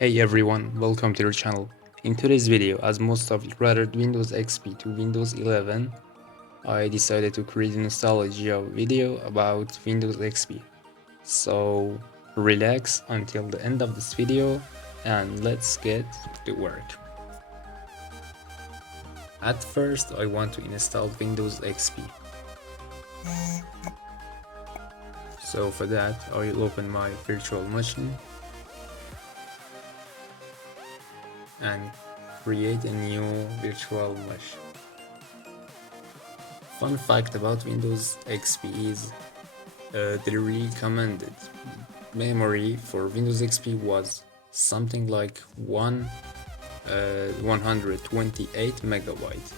Hey everyone, welcome to your channel. In today's video, as most of you rather Windows XP to Windows 11, I decided to create a nostalgia video about Windows XP. So relax until the end of this video and let's get to work. At first, I want to install Windows XP. So for that, I'll open my virtual machine and create a new virtual machine. Fun fact about Windows XP is the recommended memory for Windows XP was something like 128 megabyte,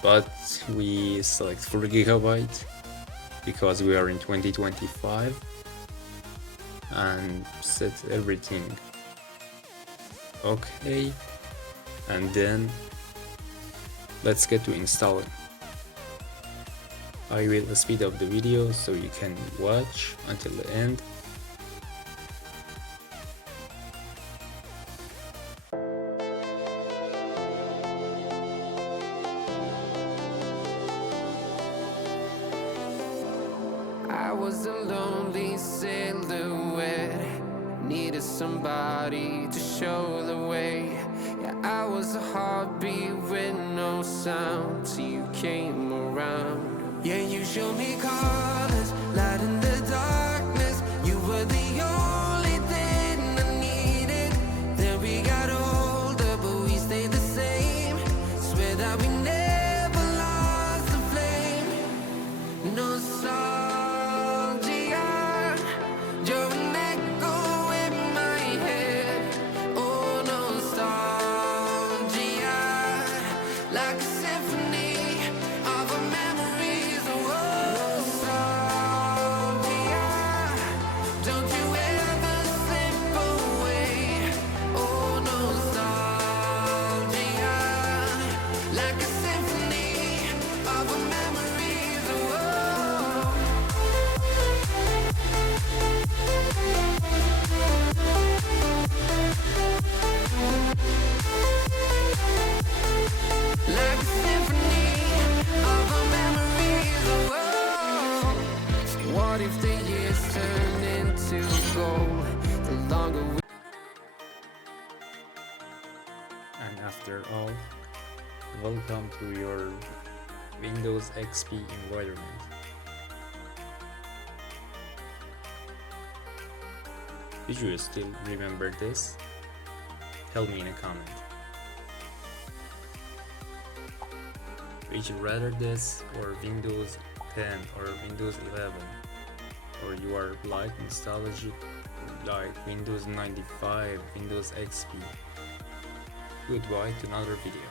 but we select 4 gigabyte because we are in 2025 and set everything okay, and then let's get to installing. I will speed up the video so you can watch until the end. I was a lonely silhouette, needed somebody to show the way. Yeah, I was a heartbeat with no sound till you came around. Yeah, you showed me colors, light in the darkness. You were the only thing I needed. Then we got older, but we stayed the same. Swear that we never lost the flame. No nostalgia, you're an echo in my head. Oh, nostalgia, like a symphony of our memories. Oh, nostalgia, don't you ever slip away. Oh, nostalgia, like a symphony of our memories. Oh, like a symphony of our memories. Oh, what if the years turn into gold? The longer we And after all, welcome to your Windows XP environment. Did you still remember this? Tell me in a comment. Would you rather this or Windows 10 or Windows 11? Or you are like nostalgic like Windows 95, Windows XP? Goodbye to another video.